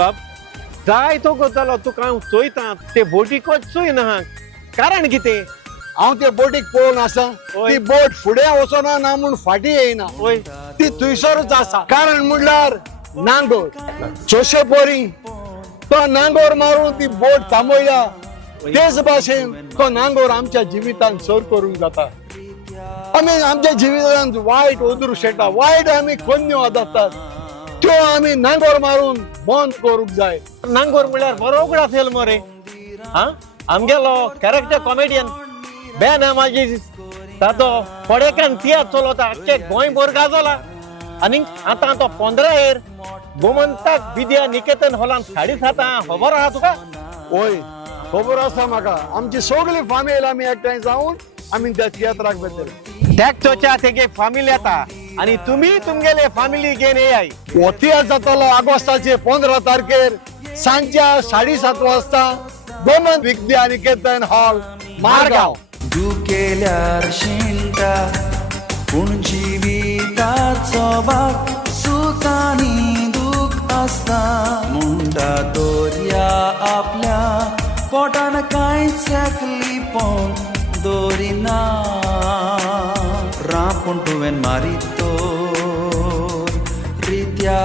बाप जाय तो गजालो तुका हांव चोयता ते बोटीकच चोय ना कारण कितें हांव ते बोटीक पळोवन आसा ओय. ती बोट फुडें वचना ना म्हूण फाटी येयना ओय ती थंयसरूच आसा कारण म्हणल्यार नांगोर चोशे पोरी तो नांगोर मारून ती बोट थांबयल्या तेच भाशेन तो नांगोर आमच्या जिवितांत सर करूंक जाता आमी आमच्या जिवितांत वायट ओदूर शेटा वायट आमी कोन्यो आदातात त्यो आमी नांगोर मारून बंद करूंक जाय नांगोर म्हळ्यार बरो उगडा फिल्म रे हा आमगेलो कॅरेक्टर कॉमेडियन बेन माझी ताचो कोडेकान तियात्र चलवता आख्खे गोंयभर गाजला आनी आतां तो 15 गोमंतक विद्या निकेतन हॉलांत 7:30 खबर आहा तुका ओय खबर आसा म्हाका आमची सगळी फामील आमी एकठांय जावन आमी त्या तियात्राक वतले टॅक चोच्या तेगे फामिली येता आनी तुमी तुमगेले फामिली घेवन येयाय हो तियात्र जातालो ऑगस्टाचे 15 तारखेर सांजच्या 7:30 वाजता गोमंत विद्या निकेतन हॉल मारगांव तू केल्यार शिंता पूण जिविताचो भाग सुख आनी दूख आसता म्हणटा दोर्या आपल्या पोटान कांयच लिपोन दोरिना रापूण तुवें मारितो रित्या